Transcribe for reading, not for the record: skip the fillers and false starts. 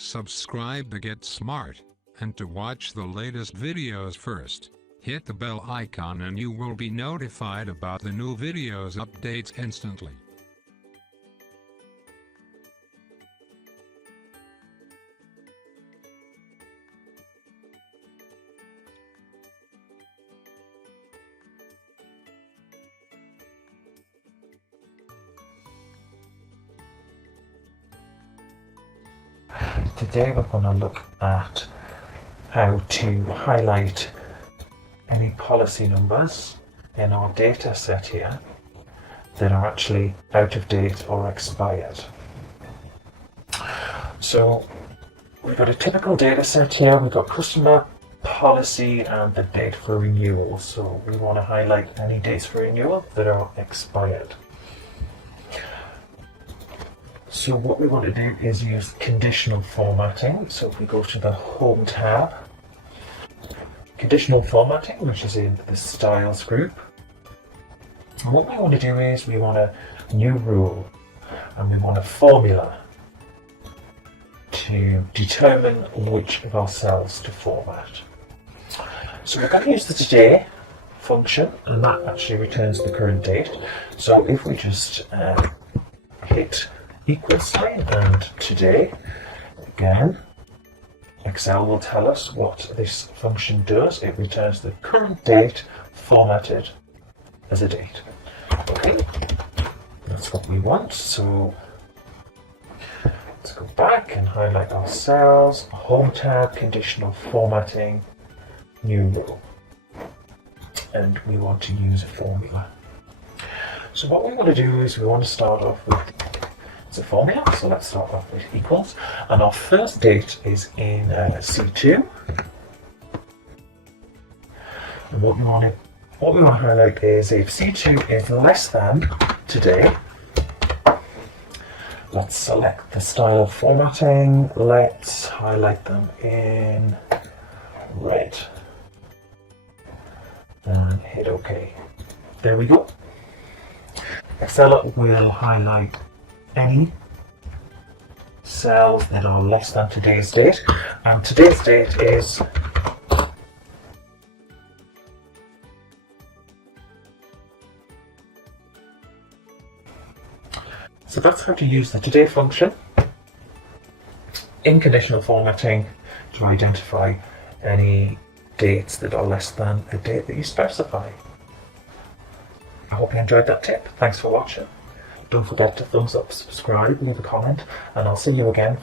Subscribe to get smart, and to watch the latest videos first. Hit the bell icon and you will be notified about the new videos updates instantly. Today we're going to look at how to highlight any policy numbers in our data set here that are actually out of date or expired. So we've got a typical data set here. We've got customer, policy and the date for renewal. So we want to highlight any dates for renewal that are expired. So what we want to do is use conditional formatting. So if we go to the Home tab, conditional formatting, which is in the Styles group. And what we want to do is we want a new rule and we want a formula to determine which of our cells to format. So we're going to use the today function, and that actually returns the current date. So if we just hit equal sign and today, again, Excel will tell us what this function does. It returns the current date formatted as a date. Okay, that's what we want. So let's go back and highlight our cells, Home tab, conditional formatting, new row. And we want to use a formula. So what we want to do is we want to start off with a formula, so let's start off with equals, and our first date is in C2, and what we want to highlight is if C2 is less than today, let's select the style of formatting, let's highlight them in red and hit OK. There we go. Excel will highlight any cells that are less than today's date, and today's date is so that's how to use the today function in conditional formatting to identify any dates that are less than the date that you specify. I hope you enjoyed that tip. Thanks for watching. Don't forget to thumbs up, subscribe, leave a comment, and I'll see you again